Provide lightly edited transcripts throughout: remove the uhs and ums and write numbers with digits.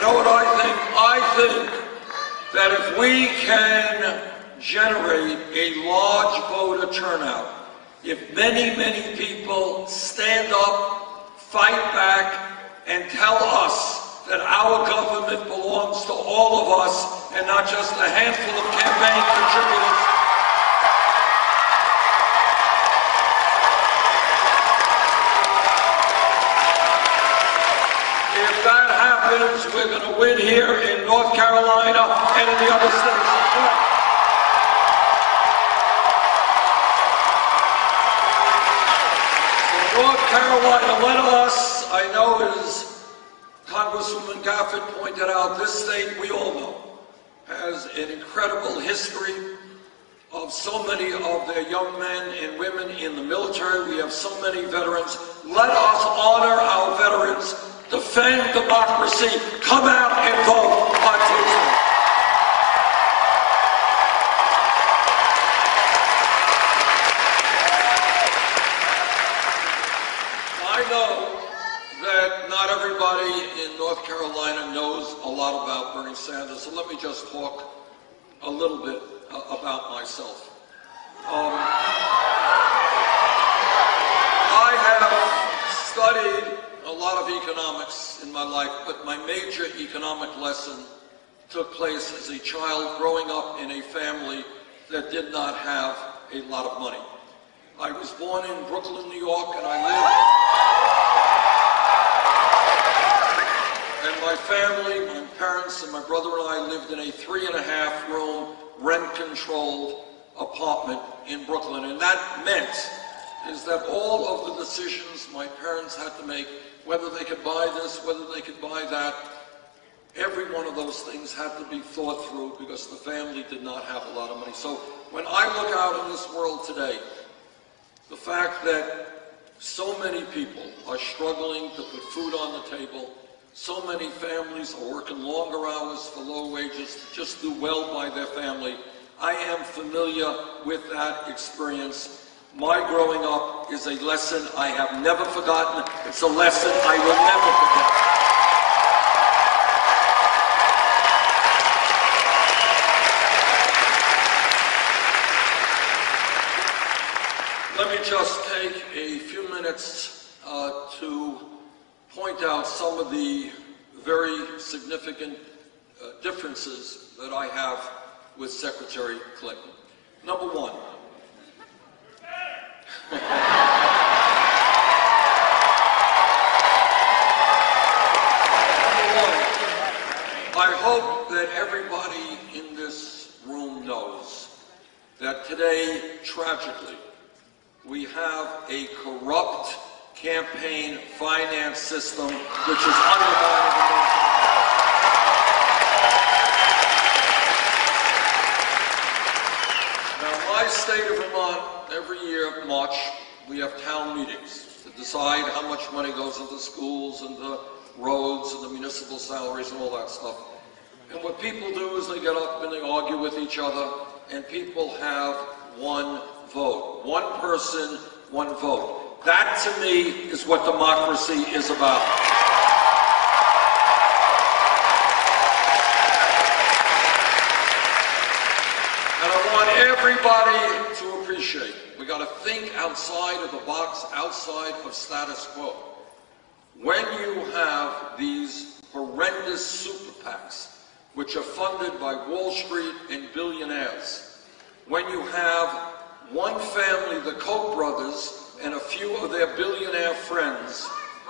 You know what I think? I think that if we can generate a large voter turnout, if many, many people stand up, fight back, and tell us that our government belongs to all of us and not just a handful of campaign contributors, if that happens, we're going to win here in North Carolina and in the other states as well. So North Carolina, let us, I know as Congresswoman Gafford pointed out, this state, we all know, has an incredible history of so many of their young men and women in the military. We have so many veterans. Let us honor our veterans, defend democracy, come out and vote on Tuesday. I know that not everybody in North Carolina knows a lot about Bernie Sanders, so let me just talk a little bit about myself. I have studied a lot of economics in my life, but my major economic lesson took place as a child growing up in a family that did not have a lot of money. I was born in Brooklyn, New York, and my family, my parents and my brother and I lived in a 3.5-room rent-controlled apartment in Brooklyn. And that meant is that all of the decisions my parents had to make, whether they could buy this, whether they could buy that, every one of those things had to be thought through because the family did not have a lot of money. So when I look out in this world today, the fact that so many people are struggling to put food on the table, so many families are working longer hours for low wages to just do well by their family. I am familiar with that experience. My growing up is a lesson I have never forgotten. It's a lesson I will never forget. Let me just take a few minutes to point out some of the very significant differences that I have with Secretary Clinton. Number one, I hope that everybody in this room knows that today, tragically, we have a corrupt campaign finance system which is undermining the nation. Now, my state of Vermont, every year, March, we have town meetings to decide how much money goes into schools and the roads and the municipal salaries and all that stuff. And what people do is they get up and they argue with each other, and people have one vote. One person, one vote. That, to me, is what democracy is about. And I want everybody to appreciate, we got to think outside of the box, outside of status quo. When you have these horrendous super PACs, which are funded by Wall Street and billionaires, when you have one family, the Koch brothers, and a few of their billionaire friends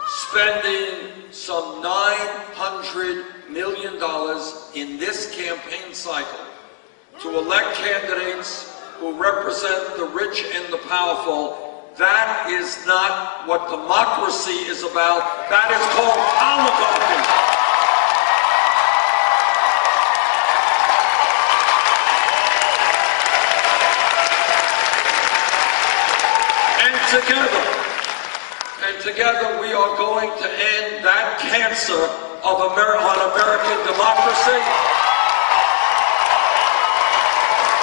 spending some $900 million in this campaign cycle to elect candidates who represent the rich and the powerful, that is not what democracy is about. That is called oligarchy. Together we are going to end that cancer of on American democracy.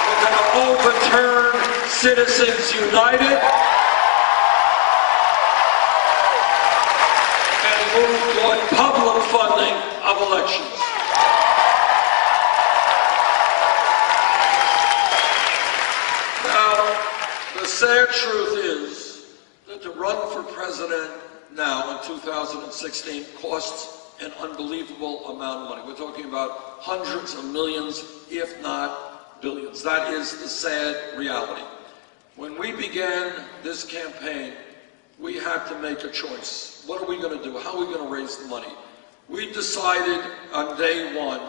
We're going to overturn Citizens United and move toward public funding of of elections. Now, the sad truth is that to run for president now in 2016 costs an unbelievable amount of money. We're talking about hundreds of millions, if not billions. That is the sad reality. When we began this campaign, we had to make a choice. What are we going to do? How are we going to raise the money? We decided on day one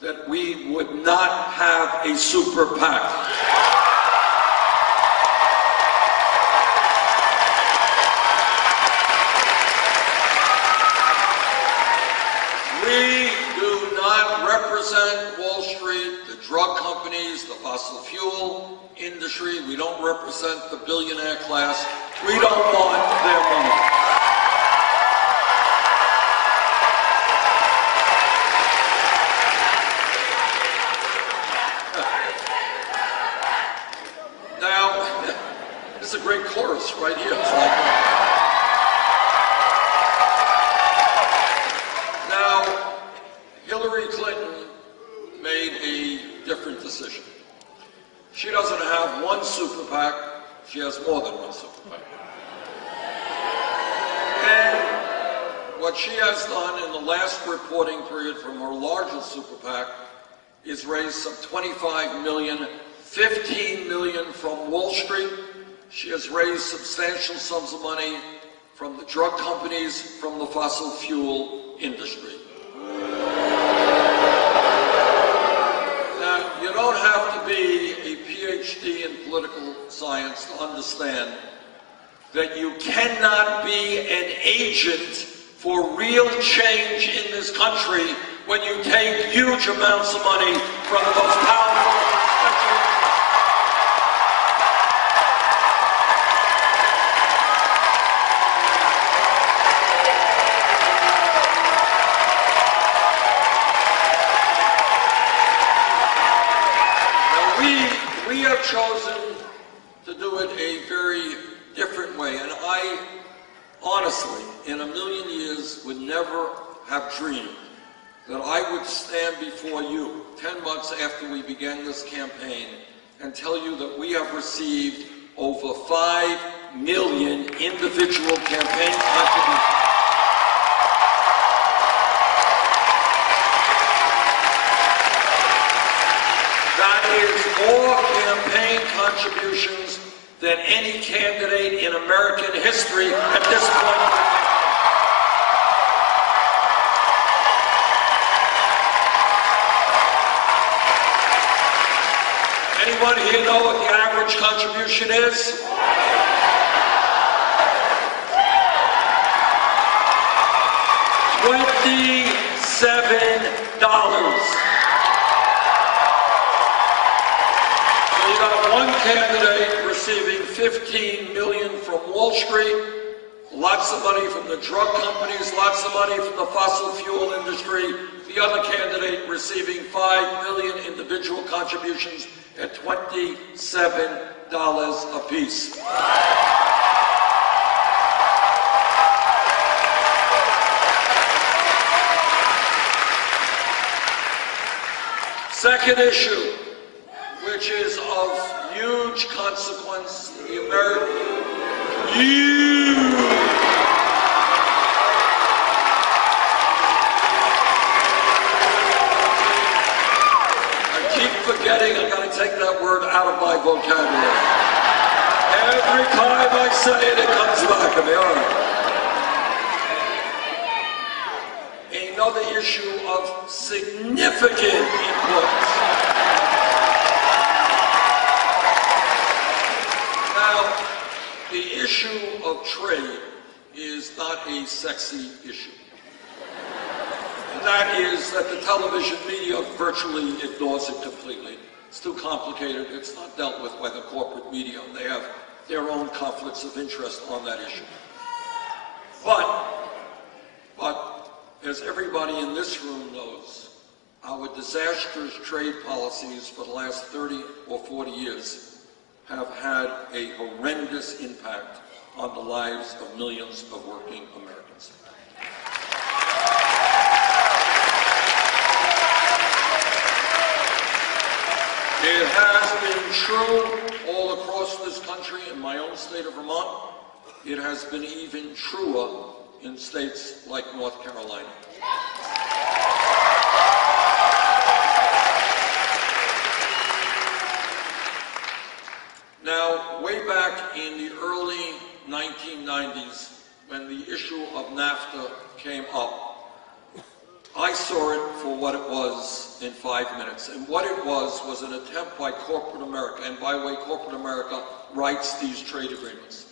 that we would not have a super PAC. We do not represent Wall Street, the drug companies, the fossil fuel industry. We don't represent the billionaire class. We don't want their money. Now, this is a great chorus right here. It's like, Hillary Clinton made a different decision. She doesn't have one super PAC, she has more than one super PAC. And what she has done in the last reporting period from her largest super PAC is raise some $25 million, $15 million from Wall Street. She has raised substantial sums of money from the drug companies, from the fossil fuel industry. Now, you don't have to be a PhD in political science to understand that you cannot be an agent for real change in this country when you take huge amounts of money from the most powerful country. Now, we have chosen to do it a very different way, and I honestly, in a million years, would never have dreamed that I would stand before you 10 months after we began this campaign and tell you that we have received over 5 million individual campaign contributions. That is more campaign contributions than any candidate in American history at this point. Anyone here know what the average contribution is? $27. So you got one candidate receiving $15 million from Wall Street, lots of money from the drug companies, lots of money from the fossil fuel industry. The other candidate receiving 5 million individual contributions at $27 apiece. Second issue, which is of huge consequence to the American, forgetting, I gotta take that word out of my vocabulary. Every time I say it, it comes back to me. All right. Another issue of significant importance. Now, the issue of trade is not a sexy issue. And that is that the television media virtually ignores it completely. It's too complicated. It's not dealt with by the corporate media. They have their own conflicts of interest on that issue. But as everybody in this room knows, our disastrous trade policies for the last 30 or 40 years have had a horrendous impact on the lives of millions of working Americans. true all across this country. In my own state of Vermont, it has been even truer in states like North Carolina. Now, way back in the early 1990s, when the issue of NAFTA came up, I saw it for what it was in 5 minutes. And what it was an attempt by corporate America, and by the way, corporate America writes these trade agreements.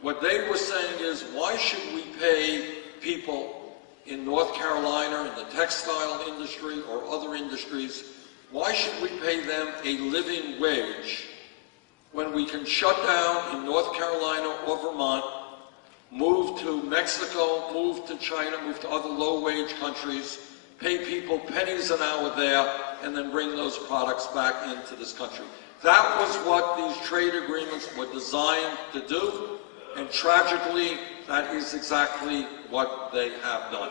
What they were saying is, why should we pay people in North Carolina, in the textile industry or other industries, why should we pay them a living wage when we can shut down in North Carolina or Vermont, move to Mexico, move to China, move to other low-wage countries, pay people pennies an hour there, and then bring those products back into this country. That was what these trade agreements were designed to do, and tragically, that is exactly what they have done.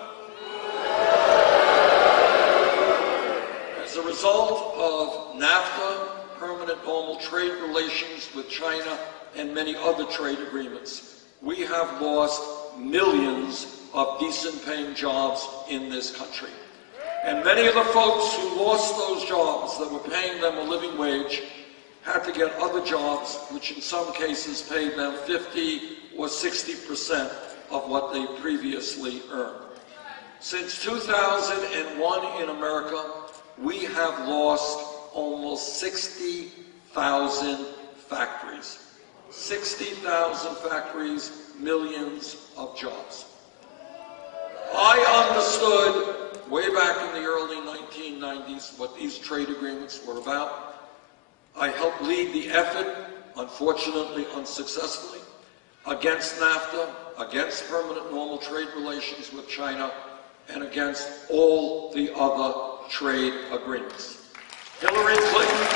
As a result of NAFTA, permanent normal trade relations with China, and many other trade agreements, we have lost millions of decent-paying jobs in this country. And many of the folks who lost those jobs that were paying them a living wage had to get other jobs, which in some cases paid them 50 or 60% of what they previously earned. Since 2001 in America, we have lost almost 60,000 factories. 60,000 factories, millions of jobs. I understood way back in the early 1990s what these trade agreements were about. I helped lead the effort, unfortunately unsuccessfully, against NAFTA, against permanent normal trade relations with China, and against all the other trade agreements. Hillary Clinton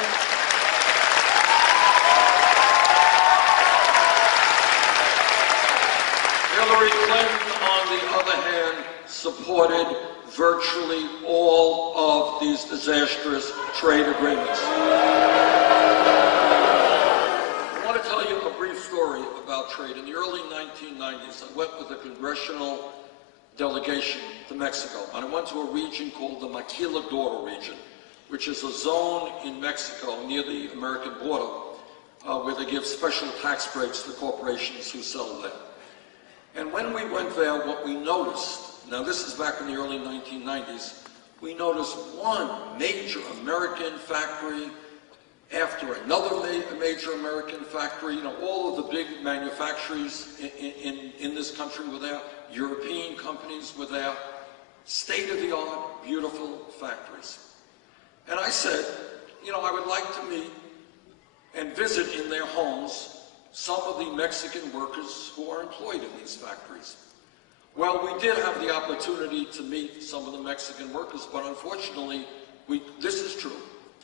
on the other hand, supported virtually all of these disastrous trade agreements. I want to tell you a brief story about trade. In the early 1990s, I went with a congressional delegation to Mexico, and I went to a region called the Maquiladora region, which is a zone in Mexico near the American border where they give special tax breaks to corporations who sell there. And when we went there, what we noticed, now this is back in the early 1990s, we noticed one major American factory after another major American factory. You know, all of the big manufacturers in this country were there. European companies were there. State-of-the-art, beautiful factories. And I said, you know, I would like to meet and visit in their homes some of the Mexican workers who are employed in these factories. Well, we did have the opportunity to meet some of the Mexican workers, but unfortunately, this is true,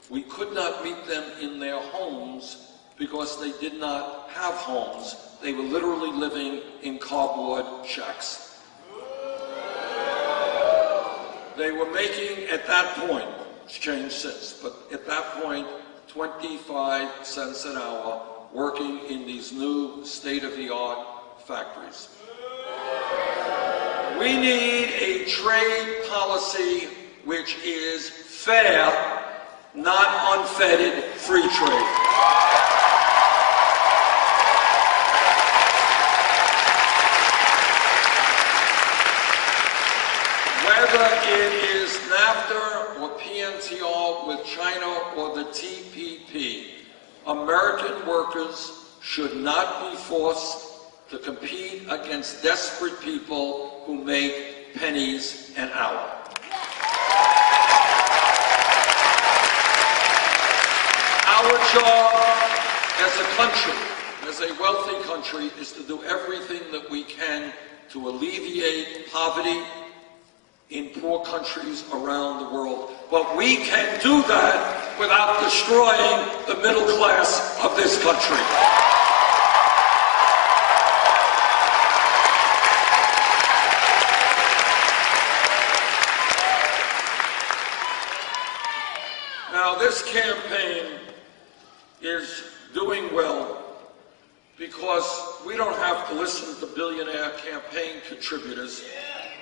we could not meet them in their homes because they did not have homes. They were literally living in cardboard shacks. They were making, at that point, it's changed since, but at that point, 25 cents an hour, working in these new state-of-the-art factories. We need a trade policy which is fair, not unfettered free trade. Whether it is NAFTA or PNTR with China or the TPP, American workers should not be forced to compete against desperate people who make pennies an hour. Our job as a country, as a wealthy country, is to do everything that we can to alleviate poverty in poor countries around the world. But we can do that without destroying the middle class of this country. Now, this campaign is because we don't have to listen to billionaire campaign contributors.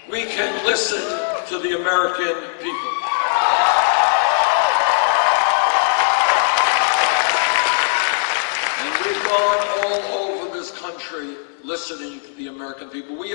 We can listen to the American people. And we've gone all over this country listening to the American people.